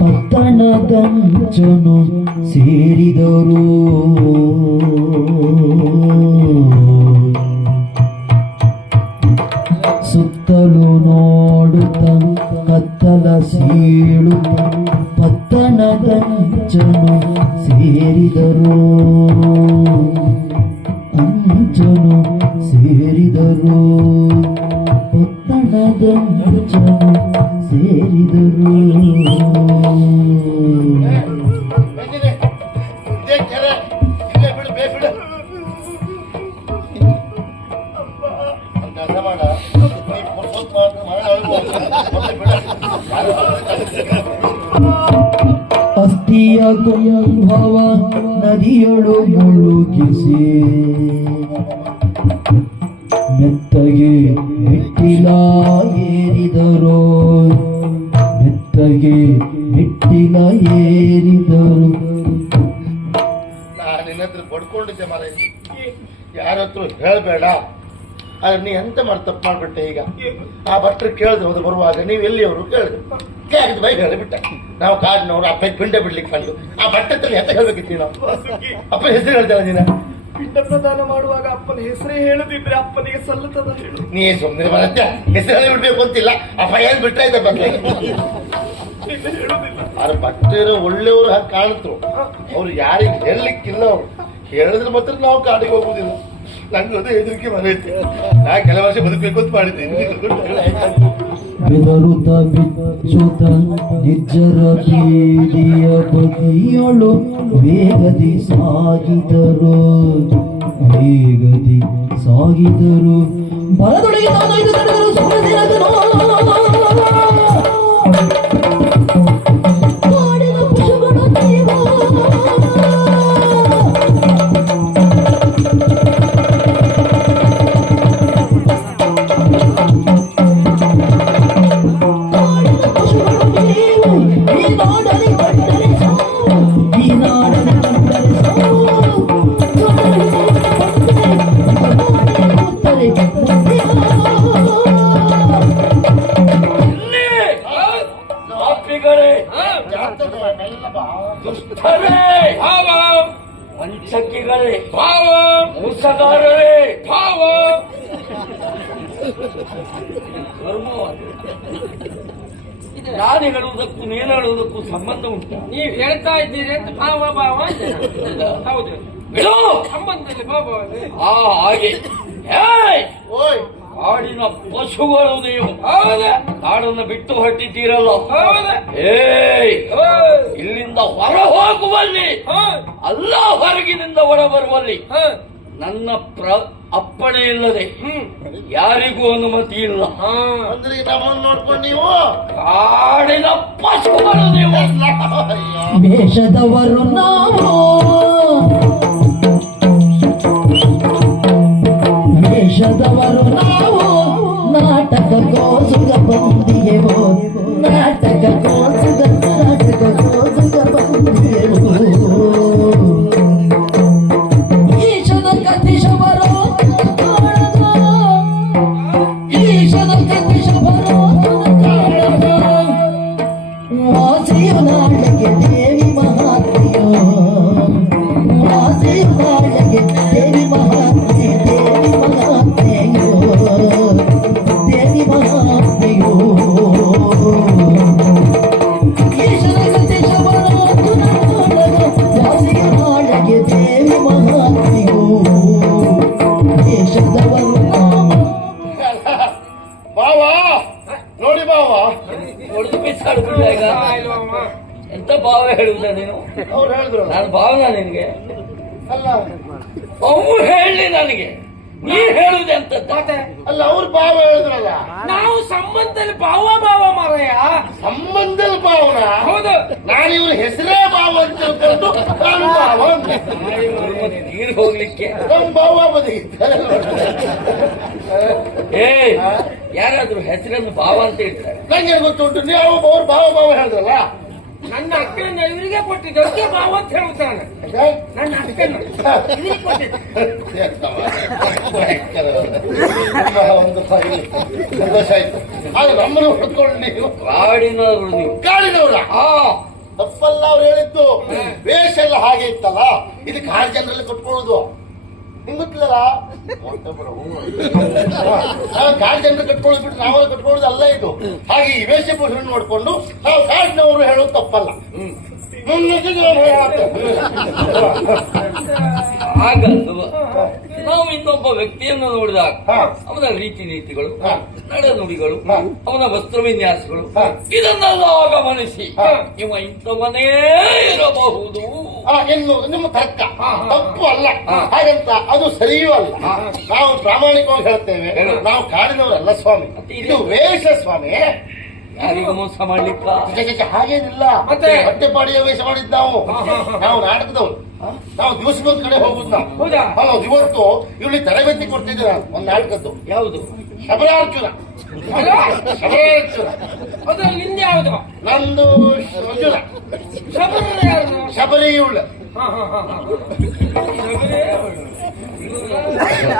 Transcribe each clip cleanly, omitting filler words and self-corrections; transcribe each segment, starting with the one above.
ಪಟ್ಟಣದಂಚನು ಸೇರಿದರು. ಸುತ್ತಲೂ ನೋಡುತ್ತ ಕತ್ತಲ ಸೀಳುತ್ತ ಪಟ್ಟಣದಂಚನು ಸೇರಿದರು. ಅಂಚನು ಸೇರಿದರು. ಪಟ್ಟಣದಂಚನು ಸೇರಿದರು. ಅಸ್ಥಿಯ ಕುಂಭವ ನದಿಯೊಳು ಮುಳುಗಿಸಿ ಮೆತ್ತಗೆ ಮೆಟ್ಟಿಲ ಏರಿದರು. ಮೆತ್ತಗೆ ಮೆಟ್ಟಿಲ ಏರಿದರು. ನಾನು ನಿನ್ನ ಹತ್ರ ಬಡ್ಕೊಂಡಿದ್ದೆ ಮಾರ, ಯಾರ ಹತ್ರ ಹೇಳ್ಬೇಡ. ಆದ್ರೆ ನೀ ಎಂತ ಮಾಡಿ ತಪ್ಪು ಮಾಡ್ಬಿಟ್ಟೆ. ಈಗ ಆ ಭಟ್ರು ಕೇಳಿದ್ರು ಹೋದ್ರು ಬರುವಾಗ, ನೀವು ಎಲ್ಲಿಯವರು ಕೇಳಿದ್ರು, ಕೇಳಿದ್ ಬೈಕ್ ಹೇಳಿಬಿಟ್ಟ. ನಾವು ಕಾಡಿನವರು ಅಪ್ಪಗೆ ಪಿಂಡ ಬಿಡ್ಲಿಕ್ಕೆ ಬಂದು ಆ ಭಟ್ಟದಲ್ಲಿ ಎಂತ ಹೇಳ್ಬೇಕಿತ್ತು ನಾವು? ಅಪ್ಪನ ಹೆಸರು ಹೇಳ್ತಾಳ ನೀನ? ಪಿಂಡ ಪ್ರದಾನ ಮಾಡುವಾಗ ಅಪ್ಪನ ಹೆಸರೇ ಹೇಳದಿದ್ರೆ ಅಪ್ಪನಿಗೆ ಸಲ್ಲುತ್ತದ ಹೇಳು. ನೀ ಸುಮ್ಮನೆ ಬರತ್ಯ, ಹೆಸರು ಹೇಳಿ ಬಿಡ್ಬೇಕು ಅಂತಿಲ್ಲ. ಅಪ್ಪ ಏನ್ ಬಿಟ್ರೆ ಇದ್ದ ಬಂದ ಆದ್ರೆ ಭಟ್ಟರು ಒಳ್ಳೆಯವರು ಹಾಗೆ ಕಾಣಿದ್ರು. ಅವ್ರು ಯಾರಿಗೆ ಹೇಳಲಿಕ್ಕಿಲ್ಲ. ಅವ್ರು ಹೇಳಿದ್ರೆ ಮಾತ್ರ ನಾವು ಕಾಡಿಗೆ ಹೋಗುದಿಲ್ಲ. ನಂಗೆ ಅದೇ ಹೆದರಿಕೆ ಮನೆಯೈತೆ. ನಾ ಕೆಲ ವರ್ಷ ಬದುಕಬೇಕು ಅಂತ ಮಾಡಿದ್ದೀನಿ. ಬೆದರುತ ಬಿಚ್ಚುತ ನಿಜ್ಜರ ಬೀದಿಯ ಬದಿಯೊಳು ವೇಗದಿ ಸಾಗಿದರು. ವೇಗದಿ ಸಾಗಿದರು. ಬಲದೊಳಗೆ ನಾನೈದು ಕಡೆದರು. ಸುಮ್ಮನಿರದನು ಮಾಡಿದ ಪಶುಗಳ ದೈವ. ವಂಚಕಿಗಳೇ ಭಾವ, ಮೋಸಗಾರರೇ ಭಾವ. ನಾನು ಹೇಳುವುದಕ್ಕೂ ನೀನು ಹೇಳುವುದಕ್ಕೂ ಸಂಬಂಧ ಉಂಟು. ನೀವು ಹೇಳ್ತಾ ಇದ್ದೀರಿ ಅಂತ ಭಾವ ಭಾವ ಹೌದು, ಸಂಬಂಧದಲ್ಲಿ ಭಾವ ಹಾಗೆ. ಕಾಡಿನ ಪಶುಗಳು ನೀವು ಕಾಡನ್ನು ಬಿಟ್ಟು ಹೊರಟಿದ್ದೀರಲ್ಲ. ಇಲ್ಲಿಂದ ಹೊರ ಹೋಗುವಲ್ಲಿ ಅಲ್ಲ, ಹೊರಗಿನಿಂದ ಹೊರ ಬರುವಲ್ಲಿ ನನ್ನ ಅಪ್ಪಣೆ ಇಲ್ಲದೆ ಯಾರಿಗೂ ಅನುಮತಿ ಇಲ್ಲ. ಅಂದ್ರೆ ನೋಡ್ಕೊಂಡು ನೀವು ಕಾಡಿನ ಪಶುಗಳು ನೀವು. ದೇಶದವರು ನಾವು, ದೇಶದವರು ನಾವು. ನಾಟಕಕ್ಕೋಸ್ಕರ ಬಂದಿಯೆವು. ನಾಟಕಕ್ಕೋಸ್ಕರ ಬಂದಿಯೆವು. ಈಶನ ಕತಿಶವರು ಈಶನ ಕತಿಶವರು ವಾಸಿಯು ನಾಳೆಗೆ ದೇವಿ ಮಹಾತ್ಮೆಯೋ. ವಾಸಿಯು ನಾಳೆಗೆ ದೇವಿ ಮಹಾತ್ಮೆ. ದೇವಿ ಮಹಾತ್ಮೆಯೋ. ದೇವಿ ಮಹಾತ್ಮೆಯೋ. ಈಶನ ಕತಿಶವರ ವಾಸಿಯು ನಾಳೆಗೆ ದೇವಿ ಮಹಾತ್ಮೆಯೋ. ದೇಶದವರು ಬಾವ ನೋಡಿ, ಬಾವ ಹೊಡೆದು ಬಿಸಾಡುದಿಲ್ಲ ಈಗ. ಎಂತ ಭಾವ ಹೇಳುವುದ ನೀನು? ಅವ್ರು ಹೇಳಿದ್ರು. ನಾನು ಭಾವನ ನಿನ್ಗೆ ಅಲ್ಲ, ಅವು ಹೇಳಿ ನನಗೆ. ನೀ ಹೇಳುದೆಂತ? ಅಲ್ಲ, ಅವ್ರು ಭಾವ ಹೇಳಿದ್ರಲ್ಲ. ನಾವು ಸಂಬಂಧದಲ್ಲಿ ಭಾವ ಭಾವ ಮಾರಾಯ. ಸಂಬಂಧದಲ್ಲಿ ಭಾವನ? ಹೌದು. ನಾನು ಇವ್ರ ಹೆಸರೇ ಭಾವ ಅಂತ ತಿಳ್ಕೊಂಡು ನಾನು ಭಾವ ಅಂತ ನೀರು ಹೋಗ್ಲಿಕ್ಕೆ ನಮ್ ಭಾವ ಬದಿಗಿದ್ದಾರೆ. ಯಾರಾದ್ರೂ ಹೆಸರನ್ನು ಭಾವ ಅಂತ ಹೇಳ್ತಾರೆ? ನಂಗೆ ಗೊತ್ತುಂಟು. ನೀವು ಅವ್ರು ಭಾವ ಭಾವ ಹೇಳಿದ್ರಲ್ಲ. ನನ್ನ ಅಕ್ಕನ ಇವರಿಗೆ ಕೊಟ್ಟಿದ್ದೆ, ಅದಕ್ಕೆ ಭಾವ ಅಂತ ಹೇಳ್ತಾನೆ. ನನ್ನ ಅಕ್ಕನ ಇವರಿಗೆ ಕೊಟ್ಟಿದ್ದೆ. ಒಂದು ಸಂತೋಷ ಆಯ್ತು. ಆದ್ರೆ ನಮ್ಮನ್ನು ಹೊಡ್ಕೊಂಡು ನೀವು ಕಾಡಿನವರು. ನೀವು ಕಾಡಿನವ್ರ? ಹಾಗೆ ಇತ್ತಲ್ಲ, ಇದು ಕಾಡು ಜನರಲ್ಲಿ ಕಟ್ಕೊಳ್ಳೋದು ನಿಂಗೆ ಗೊತ್ತಿಲ್ಲಲ್ಲ. ನಾವು ಕಾಡು ಜನರು ಕಟ್ಕೊಳ್ಳೋದು ಬಿಟ್ಟು ನಾವೆಲ್ಲ ಕಟ್ಕೊಳ್ಳೋದು ಅಲ್ಲ ಇದು. ಹಾಗೆ ಈ ವೇಷಭೂಷಣ ನೋಡ್ಕೊಂಡು ನಾವು ಕಾಡಿನವರು ಹೇಳೋದು ತಪ್ಪಲ್ಲ. ಹಾಗಲ್ವಾ, ನಾವು ಇನ್ನೊಬ್ಬ ವ್ಯಕ್ತಿಯನ್ನು ನೋಡಿದಾಗ ಅವನ ರೀತಿ ನೀತಿಗಳು, ನಡೆನುಡಿಗಳು, ಅವನ ವಸ್ತ್ರ ವಿನ್ಯಾಸಗಳು ಇದನ್ನೆಲ್ಲ ಗಮನಿಸಿ ಇವ ಇಂಥವನೇ ಇರಬಹುದು ಎನ್ನುವುದು ನಿಮ್ಮ ತರ್ಕ. ತಪ್ಪು ಅಲ್ಲ, ಹಾಗಂತ ಅದು ಸರಿಯೂ ಅಲ್ಲ. ನಾವು ಪ್ರಾಮಾಣಿಕವಾಗಿ ಹೇಳ್ತೇವೆ, ನಾವು ಕಾಡಿನವರಲ್ಲ ಸ್ವಾಮಿ, ಇದು ವೇಷ ಸ್ವಾಮಿ. ಯಾರಿಗೂ ಮೋಸ ಮಾಡ್ಲಿಕ್ಕ ಹಾಗೇನಿಲ್ಲ. ಹೊಟ್ಟೆಪಾಡಿಯ ವೇಷ ಮಾಡಿದ್ ನಾವು ನಾಟಕದವ್ರು. ನಾವು ದಿವಸಗೊಂದ್ ಕಡೆ ಹೋಗುದು ನಾವು. ಹೌದು, ಇವತ್ತು ಇವಳಿಗೆ ತರಬೇತಿ ಕೊಡ್ತಿದ್ದೆ ನಾನು ಒಂದು ನಾಟಕದ್ದು. ಯಾವುದು? ಶಬರಾರ್ಜುನ. ಅದ್ರಲ್ಲಿ ನಿಂದ ಯಾವುದು? ನಂದು ಅರ್ಜುನ. ಶಬರಿ ಇವಳು.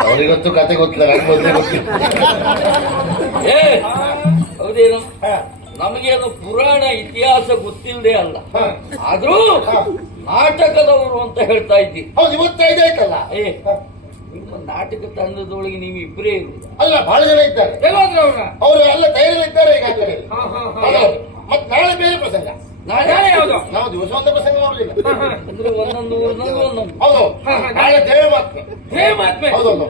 ಅವರಿಗಂತೂ ಕತೆ ಗೊತ್ತಿಲ್ಲ, ನನಗೆ ಗೊತ್ತೇ ಗೊತ್ತಿಲ್ಲ. ಹೌದೇನು? ನಮಗೇನು ಪುರಾಣ ಇತಿಹಾಸ ಗೊತ್ತಿಲ್ಲದೆ ಅಲ್ಲ, ಆದ್ರೂ ನಾಟಕದವರು ಅಂತ ಹೇಳ್ತಾ ಇದ್ದೀವಿ. ಹೌದು, 55 ಆಯ್ತಲ್ಲ. ನಿಮ್ಮ ನಾಟಕ ತಂಡದೊಳಗೆ ನೀವು ಇಬ್ಬರೇ ಇರುವುದು ಅಲ್ಲ, ಬಹಳ ಜನ ಇದ್ದಾರೆ. ಅವರು ಎಲ್ಲ ತಯಾರಿಯಲ್ಲಿದ್ದಾರೆ ಈಗ ಆ ಕಡೆ. ಮತ್ತೆ ನಾಳೆ ಬೇರೆ ಪ್ರಸಂಗ. ನಾಳೆ ಯಾವುದು? ನಾವು ದಿವಸ ಒಂದೇ ಪ್ರಸಂಗ ನೋಡ್ಲಿಲ್ಲ. ಅಂದ್ರೆ ಒಂದೊಂದು ಊರಿನಲ್ಲಿ ಒಂದೊಂದು. ಹೌದು, ನಾಳೆ ದೇವಿ ಮಾತ್ಮೆ. ಹೌದೌದು.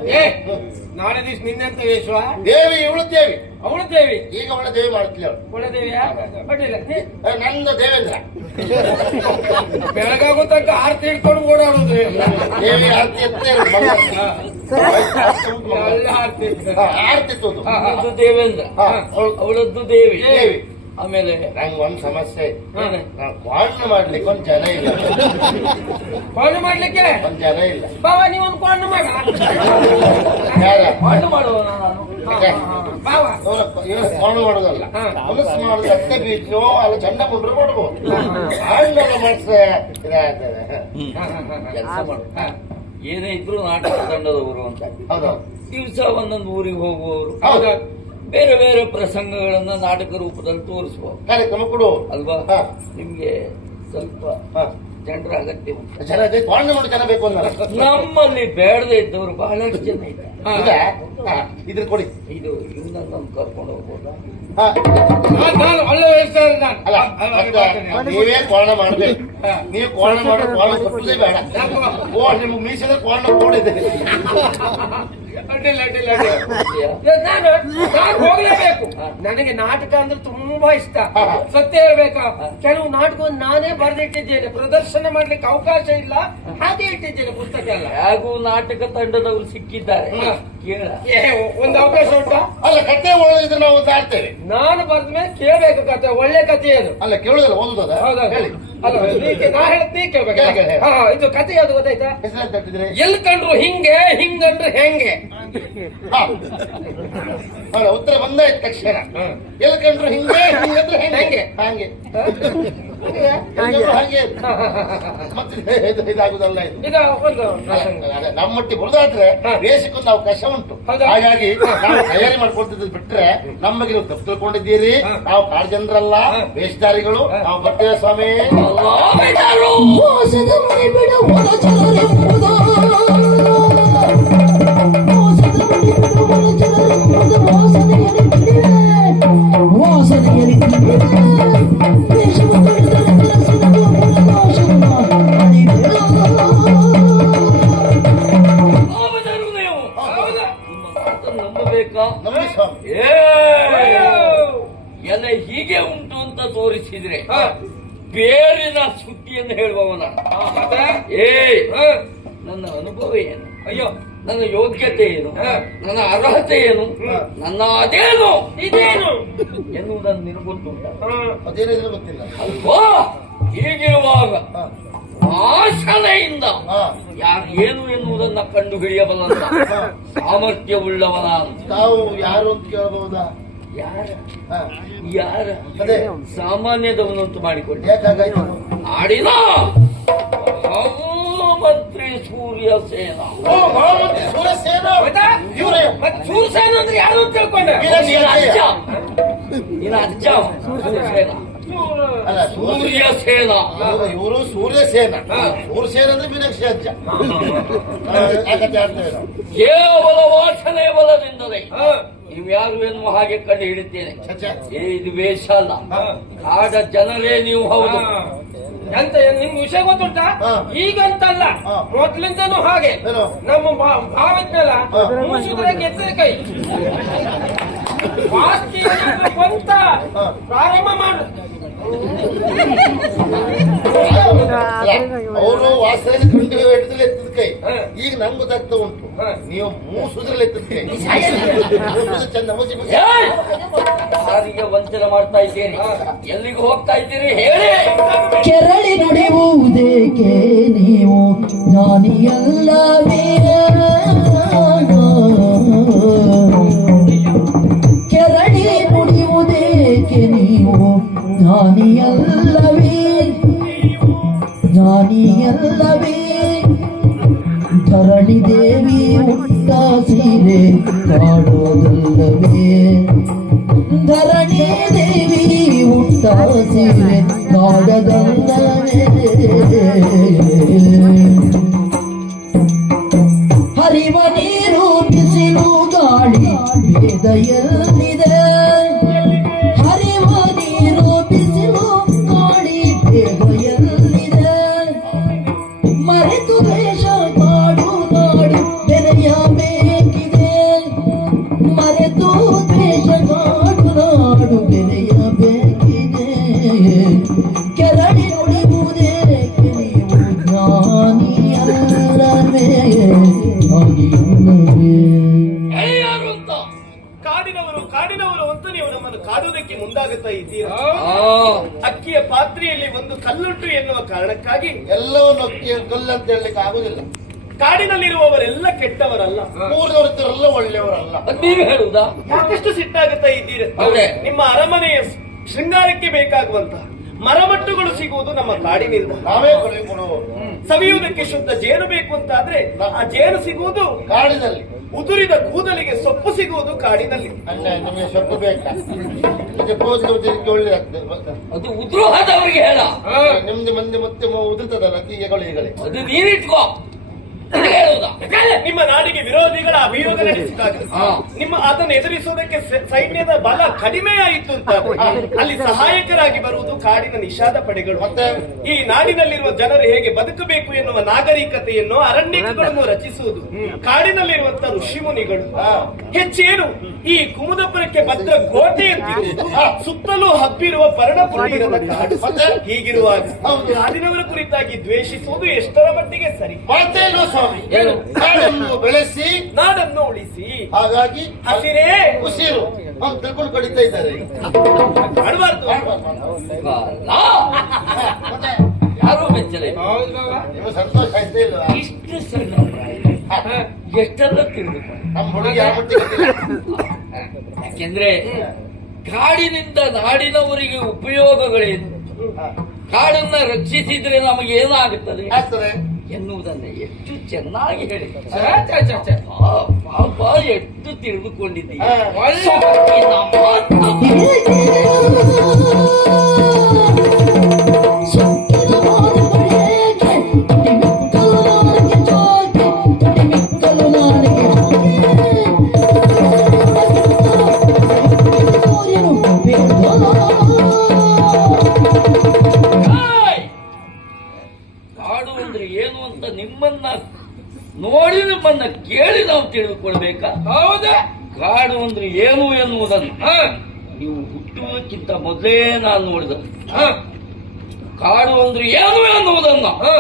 ನಾಳೆ ದಿವಸ ನಿನ್ನಂತ ವೇಷ ದೇವಿ, ಇವಳು ದೇವಿ. ಅವಳು ದೇವಿ. ಈಗ ಒಳ್ಳೆ ದೇವಿ ಮಾಡ್ತಿಲ್ಲ ಅವಳು. ಒಳ್ಳೆ ದೇವಿ ನಂದು ದೇವೇಂದ್ರ. ಬೆಳಗಾಗೋ ತನಕ ಆರ್ತಿ ಇಟ್ಕೊಂಡು ಓಡಾಡೋದು. ದೇವಿ ಆರ್ತಿ ಎತ್ತೇ ಆರ್ತಿ ಅವಳದ್ದು ದೇವೇಂದ್ರ, ಅವಳದ್ದು ದೇವಿ. ದೇವಿ. ಆಮೇಲೆ ನಂಗೆ ಒಂದ್ ಸಮಸ್ಯೆ, ನಾವು ಕ್ವಾಣ ಮಾಡ್ಲಿಕ್ಕೆ ಒಂದ್ ಜನ ಇಲ್ಲ. ಕ್ವಾಣ ಮಾಡ್ಲಿಕ್ಕೆ ಒಂದ್ ಜನ ಇಲ್ಲ. ಬಾಬಾ, ನೀವೊಂದು ಕ್ವಾಣ ಮಾಡ. ಕ್ವಾಣ ಮಾಡುವ ನಾನು. ಕ್ವಾಣ ಮಾಡೋದಲ್ಲ, ಮನಸ್ಸು ಮಾಡೋದು. ಅತ್ತೆ ಬೀಚು ಅಲ್ಲ, ಚಂಡ ಮುಂಡ್ರೆ ಮಾಡ್ಬೋದು. ಕ್ವಾಣೆಲ್ಲ ಮಾಡಿಸ್ರೆ ಕೆಲಸ ಮಾಡ. ಏನೇ ಇದ್ರು ನಾಟಕ ತಂಡದವರು ಅಂತ. ದಿವಸ ಒಂದೊಂದು ಊರಿಗೆ ಹೋಗುವವರು, ಬೇರೆ ಬೇರೆ ಪ್ರಸಂಗಗಳನ್ನ ನಾಟಕ ರೂಪದಲ್ಲಿ ತೋರಿಸುವ ಕಾರ್ಯಕ್ರಮ ಕೊಡು ಅಲ್ವಾ? ನಿಮ್ಗೆ ಸ್ವಲ್ಪ ಜನರ ಅಗತ್ಯ ಉಂಟು. ಜನ ಬೇಕು ಅಂದ್ರೆ ನಮ್ಮಲ್ಲಿ ಬೇಡದೇ ಇದ್ದವರು ಬಹಳಷ್ಟು ಜನ ಇದ್ದಾರೆ. ಇದ್ರ ಕೊಡಿ. ಇದು ಇನ್ನೊಂದು ಕರ್ಕೊಂಡು ಹೋಗ್ಬೋದಾ? ನೀವೇ ಕೋಣ ಮಾಡ್ಬೇಕು. ನೀವು ಕೋಣ ಮಾಡೋ ಕೋಣ ಕೊಟ್ಟುದೇ ಬೇಡ. ನಿಮ್ಗೆ ಮೀಸಲ ಕೋಣ ಕೊಡಿದೆ. ನಾನು ಹೋಗ್ಲೇಬೇಕು. ನನಗೆ ನಾಟಕ ಅಂದ್ರೆ ತುಂಬಾ ಇಷ್ಟ. ಸತ್ಯ ಹೇಳ್ಬೇಕಾ, ಕೆಲವು ನಾಟಕವನ್ನು ನಾನೇ ಬರೆದಿಟ್ಟಿದ್ದೇನೆ, ಪ್ರದರ್ಶನ ಮಾಡ್ಲಿಕ್ಕೆ ಅವಕಾಶ ಇಲ್ಲ, ಹಾಗೆ ಇಟ್ಟಿದ್ದೇನೆ ಪುಸ್ತಕ ಎಲ್ಲ. ಹಾಗೂ ನಾಟಕ ತಂಡದವರು ಸಿಕ್ಕಿದ್ದಾರೆ, ಕೇಳ. ಒಂದು ಅವಕಾಶ ಉಂಟಾ? ಅಲ್ಲ, ಕತೆ ಓದಿದ್ರೆ ನಾವು ಆಡ್ತೇವೆ. ನಾನು ಬರೆದ ಮೇಲೆ ಕೇಳಬೇಕು ಕತೆ, ಒಳ್ಳೆ ಕತೆ ಅದು. ಅಲ್ಲ, ಕೇಳುದಲ್ಲ, ಓದುದ. ಹೌದಾ? ಅಲ್ಲ, ನಾ ಹೇಳತ್ ನೀ ಕೇಳ್ಬೇಕು. ಇದು ಕತೆ ಯಾವ್ದು ಗೊತ್ತಾಯ್ತಾ? ಎಲ್ಲಿ ಕಂಡ್ರು ಹಿಂಗೆ, ಹಿಂಗಂದ್ರೆ ಹೆಂಗೆ. ಉತ್ತರ ಬಂದಾಯ್ತು ತಕ್ಷಣ. ಎಲ್ಲಿ ಕಂಡ್ರು ಹಿಂಗೆ, ಹಿಂಗಂದ್ರೆ ಹೆಂಗೆ. ಹಾಗೆ ಹಾಗೆ ಮತ್ತೆ ಇದಾಗುದಲ್ಲ ಇದು. ನಮ್ಮೊಟ್ಟಿ ಬರುದಾದ್ರೆ ವೇಷಕ್ಕೊಂದು ಅವಕಾಶ ಉಂಟು. ಹಾಗಾಗಿ ನಾವು ತಯಾರಿ ಮಾಡ್ಕೊಳ್ತಿದ್ದು ಬಿಟ್ರೆ ನಮಗೆ ನೀವು ತಪ್ಪು ತಿಳ್ಕೊಂಡಿದ್ದೀರಿ. ನಾವು ಕಾಡು ಜನರಲ್ಲ, ವೇಷಧಾರಿಗಳು. ನಾವು ಬರ್ತೇವೆ ಸ್ವಾಮಿ. ನಂಬಬೇಕಾ? ನಮಗೆ ಸ್ವಾಮಿ ಎಲ್ಲ ಹೀಗೆ ಉಂಟು ಅಂತ ತೋರಿಸಿದ್ರೆ ಬೇರಿನ ಸುದ್ದಿಯನ್ನು ಹೇಳುವವನ. ನನ್ನ ಅನುಭವ ಏನು, ಅಯ್ಯೋ ನನ್ನ ಯೋಗ್ಯತೆ ಏನು, ನನ್ನ ಅರ್ಹತೆ ಏನು, ನನ್ನ ಅದೇನು ಇದೇನು ಎನ್ನುವುದನ್ನು ನಿನಗೆ ಗೊತ್ತುಂಟ? ಅದೇನೇನು ಗೊತ್ತಿಲ್ಲ ಅಲ್ವಾ? ಹೀಗಿರುವಾಗ ಆಶನೆಯಿಂದ ಯಾರು ಏನು ಎನ್ನುವುದನ್ನ ಕಂಡು ಹಿಡಿಯಬಲ್ಲಂತ ಸಾಮರ್ಥ್ಯವುಳ್ಳವನ. ತಾವು ಯಾರು ಅಂತ ಕೇಳಬಹುದಾ? ಯಾರ ಅದೇ ಸಾಮಾನ್ಯದವನಂತೂ ಮಾಡಿಕೊಳ್ಳಿ. ಯಾಕಾಗಾಯ್ತು? ಆಡಿನ ಮಂತ್ರಿ ಸೂರ್ಯಸೇನ. ಸೂರ್ಯಸೇನ ಸೂರ್ಯಸೇನ ಅಂದ್ರೆ ಯಾರು ಅಂತ ತಿಳ್ಕೊಂಡೆ? ನಿನ್ನ ಅಜ್ಜ ಸೂರ್ಯಸೇನ. ಅಲ್ಲ ಸೂರ್ಯ ಸೇನಾ. ಇವರು ಸೂರ್ಯಸೇನ. ಹಾ. ಸೂರ್ಯಸೇನ ಅಂದ್ರೆ ಮೀನಾಕ್ಷಿ ಅಜ್ಜ. ಆ ಕಥೆ ಆಡ್ತೇವೆ ನಾವು. ಕೇವಲ ವಾಸನೆ ಬಲದಿಂದಲೇ ನೀವ್ಯಾರು ಎನ್ನುವ ಹಾಗೆ ಕಂಡು ಹಿಡಿತೇನೆ. ಛೆ. ಇದು ವೇಷ ಅಲ್ಲ, ಕಾಡ ಜನರೇ ನೀವು. ಹೌದು. ಎಂತ ನಿಮ್ಗೆ ವಿಷಯ ಗೊತ್ತುಂಟಾ? ಹಾ. ಈಗಂತಲ್ಲ, ಹಾ. ಮೊದ್ಲಿಂದನೂ ಹಾಗೆ ಏನು? ನಮ್ಮ ಭಾವಜ್ಞಲ್ಲ ಹಾ. ಮೂಸಿದ್ರೆ ಗೆದ್ದರೆ ಕೈ ವಾಸ್ತಿ ಏನಾದ್ರು ಬಂತ ಹಾ. ಪ್ರಾರಂಭ ಮಾಡು. ಅವರು ವಾಸನೆ ಕಂಡು ಹಿಡಿದ್ರೆ ಎತ್ತದ ಕೈ. ಹಾ. ಈಗ ನಂಗೆ ಗೊತ್ತಾಗ್ತಾ ಉಂಟು, ಹಾ. ನೀವು ಮೂಸುದ್ರಲ್ಲಿ ಎತ್ತದ ಕೈ. ಮೂಸುದ್ರೆ ಚಂದ ಮುಸಿ ಮುಸಿ. ಏಯ್! ಯಾರಿಗೆ ವಂಚನೆ ಮಾಡ್ತಾ ಇದ್ದೀರಿ? ಎಲ್ಲಿಗೆ ಹೋಗ್ತಾ ಇದ್ದೀರಿ ಹೇಳಿ. ಕೆರಳಿ ನುಡಿಯುವುದೇಕೆ ನೀವು ಜ್ಞಾನಿಯಲ್ಲವೇ? ಕೆರಳಿ ನುಡಿಯುವುದೇಕೆ ನೀವು ಜ್ಞಾನಿಯಲ್ಲವೇ? ಜ್ಞಾನಿಯಲ್ಲವೇ? ಧರಣಿ ದೇವಿ ಹುಟ್ಟ ಸೀರೆ ಕಾಡೋದಲ್ಲವೇ? ಧರಣಿ ದೇವಿ ಹುಟ್ಟ ಸೀರೆ ಕಾಡದಲ್ಲವೇ? ಹರಿವ ನೀರು ಬಿಸಿಲು ಗಾಳಿ ಭೇದ ಎಲ್ಲಿದೆ? ಹರಿವ ನೀರು ಬಿಸಿಲು ಗಾಳಿ ಭೇದ ಎಲ್ಲಿದೆ? ಮರೆತು ದೇಶ ಕಾಡು ನಾಡು ಬೆರೆಯಬೇಕಿದೆ. ಮರೆತು ದೇಶ ಕಾಡು ನಾಡು ಬೆರೆಯಬೇಕಿದೆ. ಕೆರಳಿ ನುಡಿಯುವುದೇಕೆ ನೀವು ಜ್ಞಾನಿಯಲ್ಲವೇ? ಜ್ಞಾನಿಯಲ್ಲವೇ? ಯಾರು ಅಂತ? ಕಾಡಿನವರು ಅಂತ ನೀವು ನಮ್ಮನ್ನು ಕಾಡುವುದಕ್ಕೆ ಮುಂದಾಗುತ್ತಾ ಇದ್ದೀರಾ? ಆ, ಅಕ್ಕಿಯ ಪಾತ್ರೆಯಲ್ಲಿ ಒಂದು ಕಲ್ಲುಂಟು ಎನ್ನುವ ಕಾರಣಕ್ಕಾಗಿ ಎಲ್ಲವನ್ನು ಕಲ್ಲು ಅಂತ ಹೇಳಲಿಕ್ಕೆ ಆಗುದಿಲ್ಲ. ಕಾಡಿನಲ್ಲಿರುವವರೆಲ್ಲ ಕೆಟ್ಟವರಲ್ಲ, ಮೂರವರಿದ್ದರೆಲ್ಲ ಒಳ್ಳೆಯವರಲ್ಲ. ಅದ್ ನೀವು ಹೇಳುವುದಾ? ಯಾಕಷ್ಟು ಸಿಟ್ಟಾಗುತ್ತಾ ಇದ್ದೀರಾ? ಹೌದೇ. ನಿಮ್ಮ ಅರಮನೆಯ ಶೃಂಗಾರಕ್ಕೆ ಬೇಕಾಗುವಂತಹ ಮರಮಟ್ಟುಗಳು ಸಿಗುವುದು ನಮ್ಮ ಕಾಡಿನಿಂದ. ನಾವೇ ಕೊಲೆ ಕೊಡುವವರು. ಸವಿಯುವುದಕ್ಕೆ ಶುದ್ಧ ಜೇನು ಬೇಕು ಅಂತಾದ್ರೆ ಆ ಜೇನು ಸಿಗುವುದು ಕಾಡಿನಲ್ಲಿ. ಉದುರಿದ ಕೂದಲಿಗೆ ಸೊಪ್ಪು ಸಿಗುವುದು ಕಾಡಿನಲ್ಲಿ. ಅಲ್ಲ, ನಿಮಗೆ ಸೊಪ್ಪು ಬೇಕಾ? ಇದು ಭೋಜನ ಉದ್ಯೋಗಕ್ಕೆ ಒಳ್ಳೆ ಆಗ್ತದೆ. ಅದು ಉದ್ರೋಹದವರಿಗೆ ಹೇಳ. ನಿಮ್ದು ಮಂದಿ ಮತ್ತೆ ಉದುರ್ತದಲ್ಲ ಈಗಗಳು ಈಗಲೇ. ಅದು ನೀನಿಟ್ಕೋ. ಅದು ಹೇಳುವುದಾ? ನಿಮ್ಮ ನಾಡಿಗೆ ವಿರೋಧಿಗಳ ಅಭಿಯೋಗ ನಡೆಸಿದಾಗ ಹಾ. ನಿಮ್ಮ ಅದನ್ನು ಎದುರಿಸುವುದಕ್ಕೆ ಸೈನ್ಯದ ಬಲ ಕಡಿಮೆ ಆಯಿತು ಅಂತಾದ್ರೆ ಅಲ್ಲಿ ಸಹಾಯಕರಾಗಿ ಬರುವುದು ಕಾಡಿನ ನಿಷಾದ ಪಡೆಗಳು. ಮತ್ತೆ ಈ ನಾಡಿನಲ್ಲಿರುವ ಜನರು ಹೇಗೆ ಬದುಕಬೇಕು ಎನ್ನುವ ನಾಗರಿಕತೆಯನ್ನು ಅರಣ್ಯಗಳನ್ನು ರಚಿಸುವುದು ಕಾಡಿನಲ್ಲಿರುವಂತಹ ಋಷಿ ಮುನಿಗಳು. ಹೆಚ್ಚೇನು ಈ ಕುಮುದಪುರಕ್ಕೆ ಭದ್ರ ಕೋಟೆ ಅಂತಿರುವುದು ಸುತ್ತಲೂ ಹಬ್ಬಿರುವ ಪರ್ಣಪುರೀರದ ಕಾಡು. ಮತ್ತೆ? ಹೀಗಿರುವಾಗ ಹೌದು. ಕಾಡಿನವರ ಕುರಿತಾಗಿ ದ್ವೇಷಿಸುವುದು ಎಷ್ಟರ ಮಟ್ಟಿಗೆ ಸರಿ? ಮಾತೇನು ಸ್ವಾಮಿ? ಏನು? ಕಾಡನ್ನು ಬೆಳೆಸಿ ನಾಡನ್ನು ಉಳಿಸಿ ಹಾಗಾಗಿ ಹಸಿರೇ ಉಸಿರು ಅವ್ರು ತಿಳ್ಕೊಂಡು ಕಡಿತಾ ಇದ್ದಾರೆ. ಮಾಡಬಾರ್ದು. ಮತ್ತೆ ಯಾರು ಮೆಚ್ಚಲೆ. ಹೌದು ಬಾಬಾ. ನೀವು ಸಂತೋಷ ಆಯ್ತಾ ಇಲ್ವಾ? ಇಷ್ಟು ಸಣ್ಣ ಪ್ರಾಯ ಎಷ್ಟೆಲ್ಲ ತಿಳಿದುಕೊಂಡು. ನಮ್ಮ ಹುಡುಗಿ ಯಾವ ಮಟ್ಟಿಗೆ ಗೊತ್ತಿಲ್ಲ. ಯಾಕೆಂದ್ರೆ ಕಾಡಿನಿಂದ ನಾಡಿನವರಿಗೆ ಉಪಯೋಗಗಳೇನು, ಹಾ. ಕಾಡನ್ನ ರಕ್ಷಿಸಿದ್ರೆ ನಮಗೆ ಏನಾಗುತ್ತದೆ ಆಗ್ತದೆ. ಎನ್ನುವುದನ್ನ ಎಷ್ಟು ಚೆನ್ನಾಗಿ ಹೇಳಿ. ಛೆ, ಛೆ, ಛೆ, ಛೆ. ಪಾಪ ಎಷ್ಟು ತಿಳಿದುಕೊಂಡಿದ್ದೀವಿ. ಹಾ. ಸೊಕ್ಕಿನ ಮಾತು. ಸೊಕ್ಕಿನ ಮಾತುಗಳೇಕೆ? ಮಿಕ್ಕಲು ನಾಲಿಗೆ ಜೋಕೆ, ಮಿಕ್ಕಲು ನಾಲಿಗೆ ಏಯ್! ಕಾಡು ಅಂದ್ರೆ ಏನು ಅಂತ ನಿಮ್ಮನ್ನ ನೋಡಿ ನಿಮ್ಮನ್ನ ಕೇಳಿ ನಾವು ತಿಳಿದುಕೊಳ್ಬೇಕಾ? ಹೌದಾ? ಕಾಡು ಅಂದ್ರೆ ಏನು ಎನ್ನುವುದನ್ನು ಹಾ. ನೀವು ಹುಟ್ಟುವುದಕ್ಕಿಂತ ಮೊದಲೇ ನಾನು ನೋಡಿದನು. ಹಾ. ಕಾಡು ಅಂದ್ರೆ ಏನು ಎನ್ನುವುದನ್ನು ಹಾ.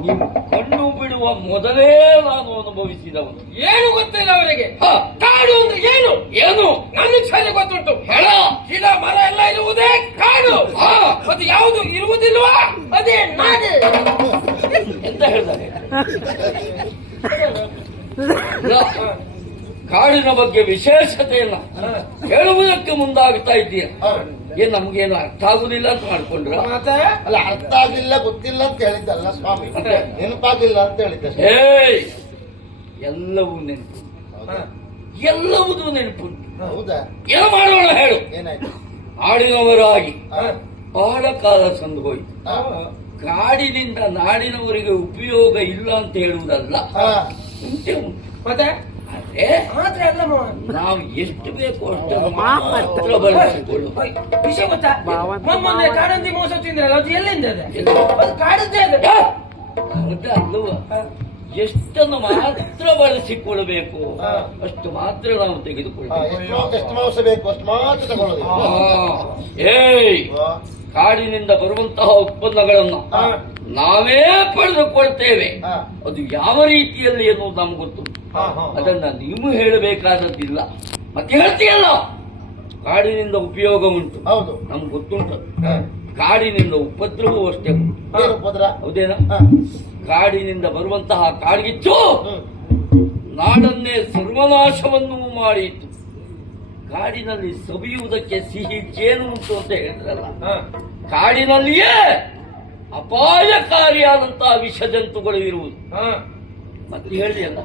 ನೀವು ಕಣ್ಣು ಬಿಡುವ ಮೊದಲೇ ನಾನು ಅನುಭವಿಸಿದವನು. ಏನು ಗೊತ್ತಿಲ್ಲ ಅವರಿಗೆ. ಹ, ಕಾಡು ಅಂದ್ರೆ ಏನು? ಏನು ನನಗೆ ಸರಿ ಗೊತ್ತುಂಟು. ಹೇಳ. ಗಿಡ ಮರ ಎಲ್ಲ ಇರುವುದೇ ಕಾಡು. ಹಾ. ಮತ್ತೆ ಯಾವುದು ಇರುವುದಿಲ್ವಾ ಅದೇ ನಾಡು. ಎಂತ ಹೇಳ್ತಾರೆ? ಇಲ್ಲ. ಕಾಡಿನ ಬಗ್ಗೆ ವಿಶೇಷತೆಯನ್ನ ಹೇಳುವುದಕ್ಕೆ ಮುಂದಾಗ್ತಾ ಇದ್ದೀಯ. ಏನ್ ನಮ್ಗೇನು ಅರ್ಥ ಆಗುದಿಲ್ಲ ಅಂತ ಮಾಡ್ಕೊಂಡ್ರ? ಮತ್ತೆ ಅಲ್ಲ, ಅರ್ಥ ಆಗ್ಲಿಲ್ಲ ಗೊತ್ತಿಲ್ಲ ಅಂತ ಹೇಳಿದ್ದಲ್ಲ ಸ್ವಾಮಿ, ನೆನಪಾಗಿಲ್ಲ ಅಂತ ಹೇಳಿದ್ದೆ. ಏಯ್! ಎಲ್ಲವೂ ನೆನಪು, ಹಾ. ಎಲ್ಲವುದೂ ನೆನಪುಂಟು. ಹೌದಾ? ಏನು ಮಾಡೋಣ ಹೇಳು? ಏನಾಯ್ತು? ನಾಡಿನವರಾಗಿ ಹಾ. ಬಹಳ ಕಾಲ ಸಂದು ಹೋಯಿತು. ಕಾಡಿನಿಂದ ನಾಡಿನವರಿಗೆ ಉಪಯೋಗ ಇಲ್ಲ ಅಂತ ಹೇಳುವುದಲ್ಲ, ಹಾ. ಉಂಟೆ ಉಂಟು. ಮತ್ತೆ ಆದ್ರೆ ಮಾತ್ರ ಅಲ್ಲ ಮಾವ. ನಾವು ಎಷ್ಟು ಬೇಕು ಅಷ್ಟು ಮಾತ್ರ ಬಳಸಿಕೊಳ್ಳು. ವಿಷಯ ಗೊತ್ತಾ, ಮೊನ್ನೆ ಕಾಡಂದಿ ಮೋಸ ತಿಂದ್ರಲ್ಲ, ಅದು ಎಲ್ಲಿಂದ ಇದೆ? ಅದು ಕಾಡದ್ದೇ ಅದು. ಅಲ್ವ, ಎಷ್ಟನ್ನು ಮಾತ್ರ ಬಳಸಿಕೊಳ್ಳಬೇಕು ಅಷ್ಟು ಮಾತ್ರ ನಾವು ತೆಗೆದುಕೊಳ್ಳಬೇಕು. ಎಷ್ಟು ಮಾಂಸ ಬೇಕು ಅಷ್ಟು ಮಾತ್ರ ತಗೊಳ್ಳೋದು. ಏಯ್, ಕಾಡಿನಿಂದ ಬರುವಂತಹ ಉತ್ಪನ್ನಗಳನ್ನು ನಾವೇ ಪಡೆದುಕೊಳ್ತೇವೆ. ಅದು ಯಾವ ರೀತಿಯಲ್ಲಿ ಎನ್ನುವುದು ನಮ್ಗೆ ಗೊತ್ತು. ಅದನ್ನ ನೀವು ಹೇಳಬೇಕಾದದ್ದಿಲ್ಲ. ಮತ್ತೆ ಹೇಳ್ತೀಯಲ್ಲ, ಕಾಡಿನಿಂದ ಉಪಯೋಗ ಉಂಟು, ಹೌದು, ನಮ್ಗೆ ಗೊತ್ತುಂಟು. ಕಾಡಿನಿಂದ ಉಪದ್ರವೂ ಅಷ್ಟೇ ಉಂಟು, ಹೌದೇನಾ? ಕಾಡಿನಿಂದ ಬರುವಂತಹ ಕಾಡ್ಗಿಚ್ಚು ನಾಡನ್ನೇ ಸರ್ವನಾಶವನ್ನು ಮಾಡಿತ್ತು. ಕಾಡಿನಲ್ಲಿ ಸವಿಯುವುದಕ್ಕೆ ಸಿಹಿ ಜೇನು ಉಂಟು ಅಂತ ಹೇಳಿದ್ರಲ್ಲ, ಕಾಡಿನಲ್ಲಿಯೇ ಅಪಾಯಕಾರಿಯಾದಂತಹ ವಿಷ ಜಂತುಗಳು ಇರುವುದು. ಮತ್ತೆ ಹೇಳಿಯಲ್ಲ,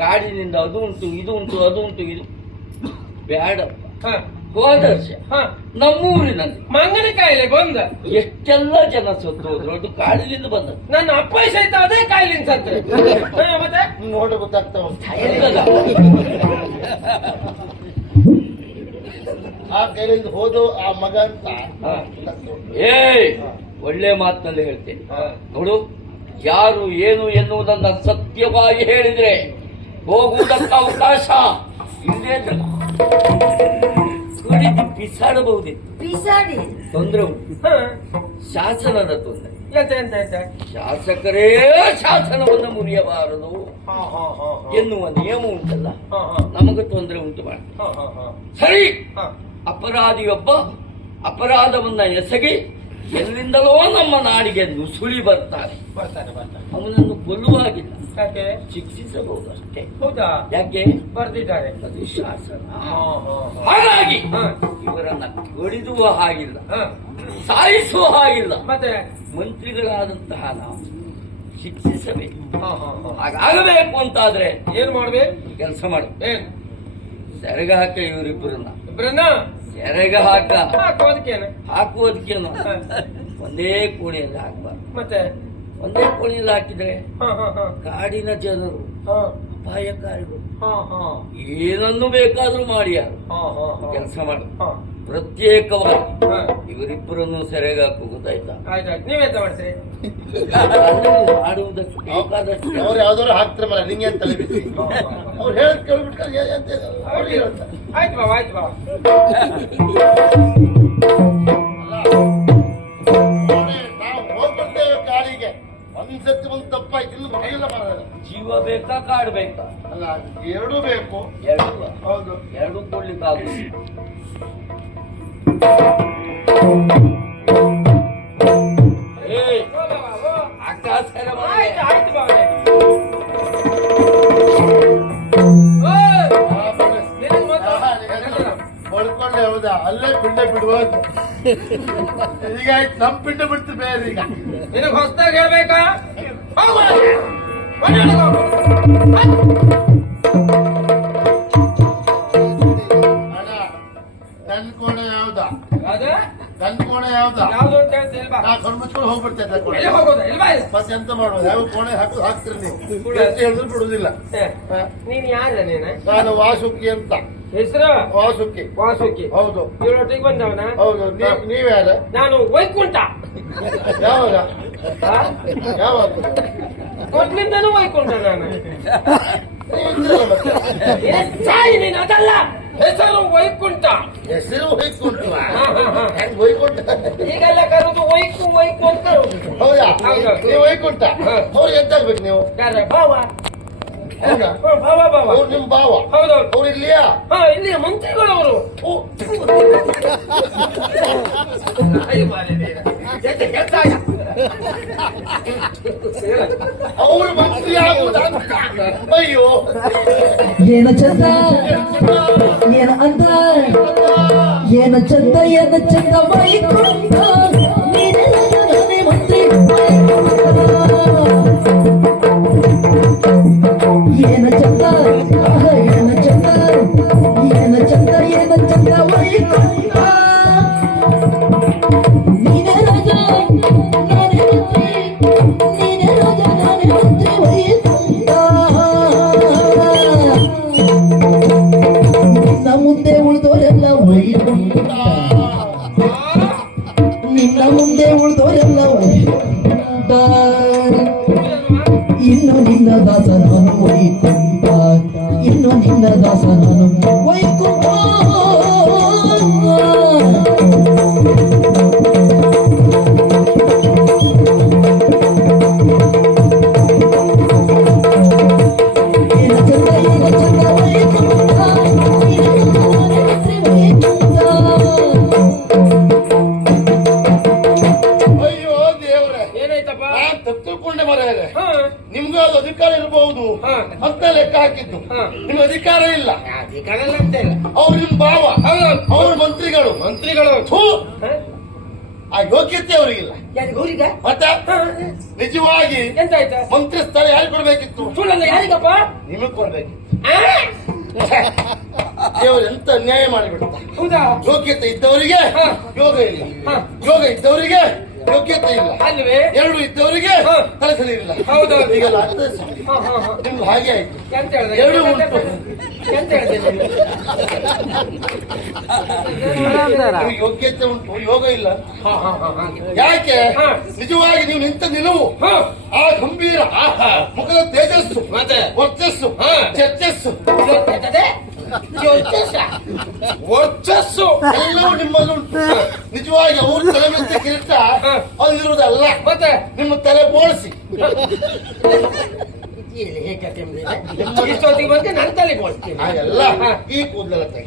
ಕಾಡಿನಿಂದ ಅದು ಉಂಟು, ಇದು ಉಂಟು, ಅದು ಉಂಟು, ಇದು ಬೇಡಪ್ಪ. ಹೋದರ್ಶ ನಮ್ಮೂರಿನಲ್ಲಿ ಮಂಗನ ಕಾಯಿಲೆ ಬಂದ ಎಷ್ಟೆಲ್ಲ ಜನ ಸತ್ತು ಹೋದ್ರು, ಅದು ಕಾಡಿನಿಂದ ಬಂದ. ನನ್ನ ಅಪ್ಪ ಸಹಿತ ಅದೇ ಕಾಯಿಲೆಯಿಂದ ಸತ್ರೆ. ಮತ್ತೆ ನೋಡಿ ಗೊತ್ತಾಗ್ತಾ ಉಂಟು. ಆ ಕೈಲಿಂದ ಹೋದು ಆ ಮಗ ಅಂತ. ಏಯ್, ಒಳ್ಳೆ ಮಾತಿನಲ್ಲಿ ಹೇಳ್ತೇನೆ ನೋಡು, ಯಾರು ಏನು ಎನ್ನುವುದನ್ನ ಸತ್ಯವಾಗಿ ಹೇಳಿದ್ರೆ ಹೋಗುವುದಕ್ಕೆ ಅವಕಾಶ ಇಲ್ಲೇ ಕಡಿದು ಬಿಸಾಡಬಹುದಿತ್ತು. ಬಿಸಾಡಿ ತೊಂದರೆ ಉಂಟು, ಶಾಸನದ ತೊಂದರೆ. ಎಂತ ಎಂತ ಎಂತ ಶಾಸಕರೇ ಶಾಸನವನ್ನು ಮುರಿಯಬಾರದು ಎನ್ನುವ ನಿಯಮ ಉಂಟಲ್ಲ, ನಮಗೆ ತೊಂದರೆ ಉಂಟು ಮಾಡಿ. ಸರಿ, ಅಪರಾಧಿಯೊಬ್ಬ ಅಪರಾಧವನ್ನ ಎಸಗಿ ಎಲ್ಲಿಂದಲೋ ನಮ್ಮ ನಾಡಿಗೆ ನುಸುಳಿ ಬರ್ತಾರೆ. ಅವನನ್ನು ಕೊಲ್ಲುವಾಗಿಲ್ಲ, ಶಿಕ್ಷಿಸಬಹುದು ಅಷ್ಟೇ. ಹೌದಾ? ಯಾಕೆ ಬರ್ದಿದ್ದಾರೆ, ಅದು ಶಾಸನ. ಹಾಗಾಗಿ ಇವರನ್ನ ಹೊಡೆದುವ ಹಾಗಿಲ್ಲ, ಸಾಯಿಸುವ ಹಾಗಿಲ್ಲ. ಮತ್ತೆ ಮಂತ್ರಿಗಳಾದಂತಹ ನಾವು ಶಿಕ್ಷಿಸಬೇಕು. ಹಾಗಾಗಬೇಕು ಅಂತಾದ್ರೆ ಏನ್ ಮಾಡ್ಬೇಕು? ಕೆಲಸ ಮಾಡು, ಏನ್ ಸೆರೆಗೆ ಹಾಕ ಇವರಿಬ್ಬರನ್ನ. ಇಬ್ರನ್ನ ಸೆರೆಗೆ ಹಾಕ. ಹಾಕೋದಕ್ಕೇನು? ಹಾಕುವುದಕ್ಕೇನು ಒಂದೇ ಕೋಣೆಯಲ್ಲಿ ಹಾಕ್ಬಾರ್ದು. ಮತ್ತೆ ಒಂದೇ ಕೋಣೆಯಲ್ಲಿ ಹಾಕಿದ್ರೆ ಕಾಡಿನ ಜನರು ಅಪಾಯಕಾರಿಗಳು, ಏನನ್ನು ಬೇಕಾದ್ರೂ ಮಾಡಿ ಯಾರು ಕೆಲಸ ಮಾಡು. ಪ್ರತ್ಯೇಕವಾಗಿ ಇವರಿಬ್ಬರನ್ನು ಸೆರೆಗೆ ಹಾಕು, ಗೊತ್ತಾಯ್ತಾ? ಆಯ್ತಾಯ್ತು. ನೀವೆಂತ ಮಾಡ್ತೀರಿ? ಮಾಡುವುದಕ್ಕೆ ಬೇಕಾದಷ್ಟು ಅವ್ರು ಯಾವ್ದಾದ್ರು ಹಾಕ್ತಾರೆ ಮರ, ನಿಂಗೆ ಅಂತ ತಲೆ ಬಿಸಿ. ಅವ್ರು ಹೇಳದ್ ಕೇಳ್ಬಿಟ್ಟು ಅವ್ರಿಗೆ ಹೇಳ್ತಾರೆ. ಆಯ್ತು ಬಾವ, ಆಯ್ತು ಬಾವ. ನಾವು ಹೋಗ್ಬರ್ತೇವೆ ಕಾಡಿಗೆ, ಒಂದ್ಸತಿ ಒಂದು ತಪ್ಪಾಯ್ತು, ಇನ್ನು ಮನೆಯಲ್ಲ ಬರೋದಿಲ್ಲ. ಜೀವ ಬೇಕಾ ಕಾಡು ಬೇಕಾ? ಅಲ್ಲ, ಎರಡೂ ಬೇಕು. ಎರಡು, ಹೌದು, ಎರಡು ಕೊಡ್ಲಿಕ್ಕಾಗುದು. ಆಯ್ತು ಆಯ್ತು ಬಾವ. ಬಡ್ಕೊಂಡೆ. ಹೌದಾ? ಅಲ್ಲೇ ಪಿಂಡ ಬಿಡುವುದು. ಈಗ ಆಯ್ತು, ನಮ್ ಪಿಂಡ ಬಿಡ್ತು ಬೇರೆ. ಈಗ ನಿನಗೆ ಹೊಸದಾಗಿ ಹೇಳ್ಬೇಕಾ? ಅಣ್ಣ, ನನ್ ಕೋಣ ಯಾವ್ದಾ? ಅದ ನನ್ ಕೋಣ ಯಾವ್ದಾ? ಯಾವ್ದು ಅಂತ ಹೇಳ್ತೀನಿ ಬಾ. ನಾ ಕಣ್ಮುಚ್ಕೊಂಡು ಹೋಗ್ಬಿಡ್ತೇನೆ. ಎಲ್ಲಿ ಹೋಗೋದು? ಎಲ್ಲಿ ಬಾ. ಮತ್ತೆ ಎಂತ ಮಾಡುವುದು? ಯಾವ ಕೋಣೆ ಹಾಕ್ತೀರಿ ನೀವು? ಎಷ್ಟು ಹೇಳಿದ್ರು ಬಿಡುದಿಲ್ಲ. ನೀನ್ ಯಾರ? ನೀನ? ನಾನು ವಾಸುಕಿ ಅಂತ. ಹೆಸರು? ವಾಸುಕಿ. ವಾಸುಕಿ. ಹೌದು. ಇವರೊಟ್ಟಿಗೆ ಬಂದವನ? ಹೌದು. ನೀವ್ಯಾರ? ನಾನು ವೈಕುಂಠ. ಯಾವಾಗ? ಯಾವಾಗ? ಮೊದ್ಲಿಂದನೂ ವೈಕುಂಠ ನಾನು. ನೀವಿದ್ದೀರಲ್ಲ ಮತ್ತೆ. ಸಾಯಿ ನೀನು, ಅದಲ್ಲ ಹೆಸರು ವೈಕುಂಠ. ಹೆಸರು ವೈಕುಂಠ. ಹೆಂಗ್ ವೈಕುಂಠ? ಈಗೆಲ್ಲ ಕರೆದು ವೈಕು ವೈಕು ಅಂತ ಕರೆದು. ಹೌದಾ? ಹೌದು. ನೀವು ವೈಕುಂಠ. ಅವ್ರಿಗೆ ಎಂತಾಗ್ಬೇಕು ನೀವು? ಯಾರ? ಭಾವ. ಹೌದಾ? ಭಾವ ಭಾವ. ಅವ್ರು ನಿಮ್ ಭಾವ? ಹೌದೌದು. ಅವ್ರು ಇಲ್ಲಿಯಾ? ಇಲ್ಲಿ ಮಂತ್ರಿಗಳು ಅವರು. ಅವ್ರು ಮಂತ್ರಿ ಆಗುವುದಾ? ಅಯ್ಯೋ, ಏನ ಚಂದ, ಏನ ಅಂದ, ಏನ ಚಂದ, ಏನ ಚಂದ ವೈಕುಂಠ, ನೀನೆಲ್ಲ ನಾನೇ ಮಂತ್ರಿ ಏನ ಚಂದ, ಏನ ಚಂದ, ಏನ ಚಂದ, ಏನ ಚಂದ ವೈಕುಂಠ, ನೀ ಇದ್ದವರೆಲ್ಲ ವೈಕುಂಠ ಇನ್ನು ನಿನ್ನ ದಾಸ ನಾನು ವೈಕುಂಠ ಇನ್ನು ನಿನ್ನ ದಾಸ ನಾನು ವೈಕುಂಠ ಏನ ಚಂದ ವೈಕುಂಠ ಅಯ್ಯೋ ದೇವ್ರೆ, ಏನಾಯ್ತಪ್ಪ ನಾನ್ ತಪ್ಪುಕೊಂಡೆ ಮರೆಯರೆ. ಹಾ ನಿಮ್ಗೂ ಅದು ಅಧಿಕಾರ ಇರಬಹುದು ಹಾ. ಅಂತ ಲೆಕ್ಕ ಹಾಕಿದ್ದು. ಹಾ. ನಿಮ್ಗೆ ಅಧಿಕಾರ ಇಲ್ಲ. ಅಧಿಕಾರಲ್ಲ ಅಂತ ಇಲ್ಲ ಅವ್ರು ನಿಮ್ ಭಾವ, ಹೌದೌದು. ಅವ್ರ ಮಂತ್ರಿಗಳು. ಮಂತ್ರಿಗಳು ಥೂ, ಹಾ? ಆ ಯೋಗ್ಯತೆ ಅವರಿಗಿಲ್ಲ. ಯಾರಿಗೆ ಅವ್ರಿಗೆ ಮತ್ತೆ ಹಾ. ನಿಜವಾಗಿ ಎಂತಾಯ್ತ ಮಂತ್ರಿ ಸ್ಥಳ ಯಾರಿಗೆ ಕೊಡ್ಬೇಕಿತ್ತು? ಸುಳ್ಳಲ್ಲ ಯಾರಿಗಪ್ಪ ನಿಮಗ್ ಕೊಡ್ಬೇಕಿತ್ತು. ಆ? ದೇವರು ಎಂತ ಅನ್ಯಾಯ ಮಾಡಿಬಿಡ್ತ. ಹೌದಾ ಯೋಗ್ಯತೆ ಇದ್ದವರಿಗೆ ಹಾ. ಯೋಗ ಇಲ್ಲ, ಹಾ. ಯೋಗ ಇದ್ದವರಿಗೆ ಯೋಗ್ಯತೆ ಇಲ್ಲ, ಅಲ್ವೇ ಎರಡು ಇದ್ದವರಿಗೆ ಹಾ. ಕೆಲಸದಲ್ಲಿ ಇಲ್ಲ. ಹೌದೌದು. ಈಗೆಲ್ಲ ಆಗ್ತದೆ ಸ್ವಾಮಿ. ಹಾ, ಹಾ, ಹಾ. ನಿಮ್ಗೆ ಹಾಗೆ ಆಯ್ತು. ಎಂತ ಹೇಳ್ದೆ? ಎರಡು ಉಂಟು. ಎಂತ ಹೇಳ್ದೆ ನೀನು? ನಿಮ್ಗೆ ಯೋಗ್ಯತೆ ಉಂಟು, ಯೋಗ ಇಲ್ಲ. ಹಾ, ಹಾ, ಹಾ, ಹಾಗೆ. ಯಾಕೆ? ಹಾ. ನಿಜವಾಗಿ ನೀವು ನಿಂತ ನಿಲುವು, ಹಾ. ಆ ಗಂಭೀರ ಮುಖದ ತೇಜಸ್ಸು, ಮತ್ತೆ? ವರ್ಚಸ್ಸು, ಹಾ. ಚರ್ಚಸ್ಸು ಯೋಗ್ಯತೆ? ಯೋಗ್ಯಸ? ವರ್ಚಸ್ಸು ಎಲ್ಲವೂ ನಿಮ್ಮಲ್ಲುಂಟು. ನಿಜವಾಗಿ ಅವ್ರ ತಲೆ ಮೇಲೆ ಕಿರೀಟ ಹಾ. ಅಲ್ಲಿರುವುದಲ್ಲ, ಮತ್ತೆ ನಿಮ್ಮ ತಲೆ ಬೋಳಿಸಿ. ಇಷ್ಟೊತ್ತಿಗೆ ಬಂದು ನನ್ನ ತಲೆ ಬೋಳ್ತೀನಿ ಹಾಗೆಲ್ಲ ಹಾ. ಈ ಕೂದಲೆಲ್ಲ ತೆಗೆ.